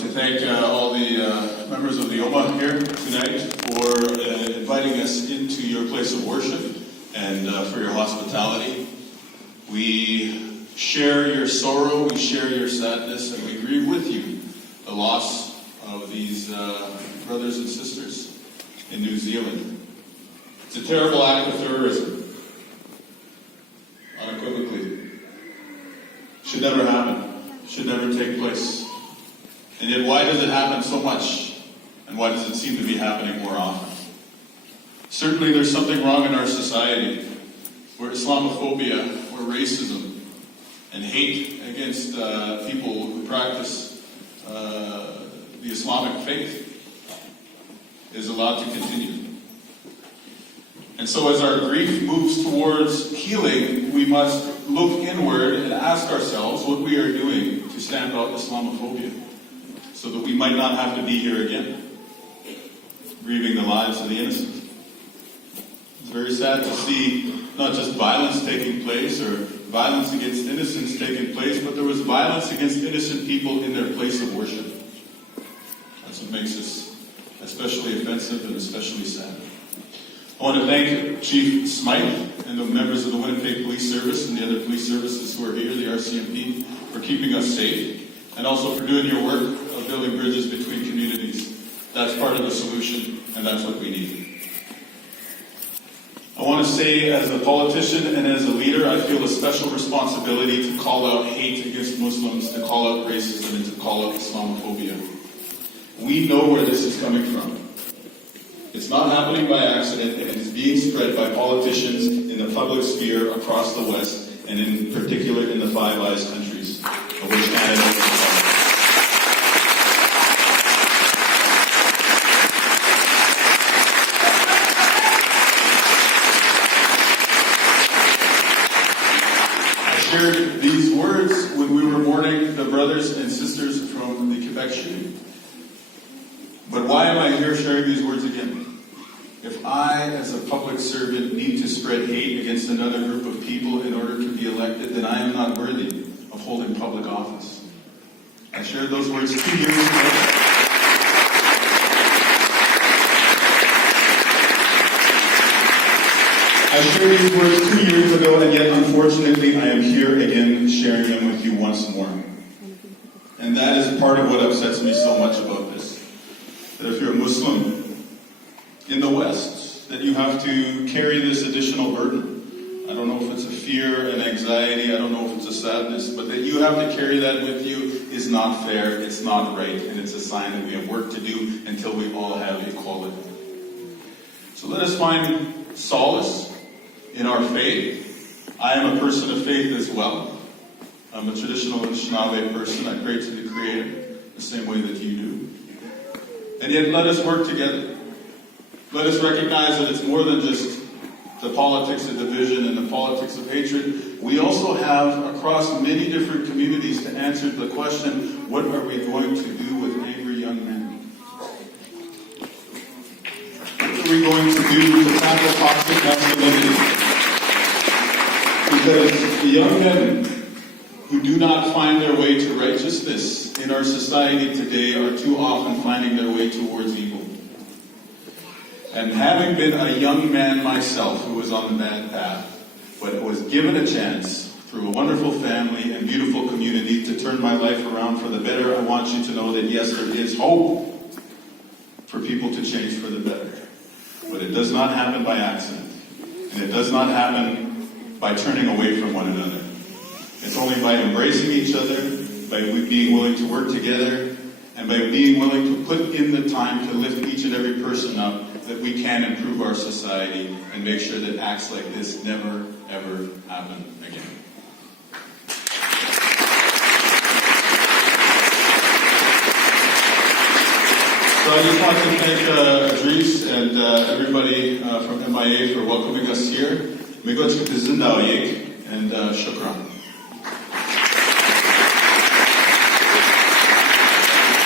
to thank all the members of the OMA here tonight for inviting us into your place of worship and for your hospitality. We share your sorrow, we share your sadness, and we grieve with you the loss of these brothers and sisters in New Zealand. It's a terrible act of terrorism, unequivocally. Should never happen, should never take place. And yet, why does it happen so much? And why does it seem to be happening more often? Certainly there's something wrong in our society where Islamophobia, where racism and hate against people who practice the Islamic faith is allowed to continue. And so as our grief moves towards healing, we must look inward and ask ourselves what we are doing to stamp out Islamophobia, so that we might not have to be here again, grieving the lives of the innocent. It's very sad to see not just violence taking place or violence against innocents taking place, but there was violence against innocent people in their place of worship. That's what makes this especially offensive and especially sad. I want to thank Chief Smythe and the members of the Winnipeg Police Service and the other police services who are here, the RCMP, for keeping us safe, and also for doing your work of building bridges between communities. That's part of the solution, and that's what we need. I want to say, as a politician and as a leader, I feel a special responsibility to call out hate against Muslims, to call out racism, and to call out Islamophobia. We know where this is coming from. It's not happening by accident, and it is being spread by politicians in the public sphere across the West, and in particular in the Five Eyes countries, of which Canada is a part. I shared these words when we were mourning the brothers and sisters from the Quebec shooting. But why am I here sharing these words again? If I, as a public servant, need to spread hate against another group of people in order to be elected, then I am not worthy of holding public office. I shared those words 2 years ago. I shared these words 2 years ago, and yet unfortunately I am here again sharing them with you once more. And that is part of what upsets me so much about this. That if you're a Muslim in the West, that you have to carry this additional burden. I don't know if it's a fear, an anxiety, I don't know if it's a sadness, but that you have to carry that with you is not fair, it's not right, and it's a sign that we have work to do until we all have equality. So let us find solace in our faith. I am a person of faith as well. I'm a traditional Anishinaabe person. I pray to the Creator the same way that you do. And yet let us work together. Let us recognize that it's more than just the politics of division and the politics of hatred. We also have, across many different communities, to answer the question, what are we going to do with angry young men? What are we going to do to tackle toxic masculinity? Because the young men who do not find their way to righteousness in our society today are too often finding their way towards evil. And having been a young man myself who was on the bad path, but was given a chance through a wonderful family and beautiful community to turn my life around for the better, I want you to know that yes, there is hope for people to change for the better. But it does not happen by accident. And it does not happen by turning away from one another. It's only by embracing each other, by being willing to work together, and by being willing to put in the time to lift each and every person up, that we can improve our society and make sure that acts like this never, ever happen again. So I just want to thank Idris and everybody from MIA for welcoming us here. Migochka Tizindaoyek and Shukran.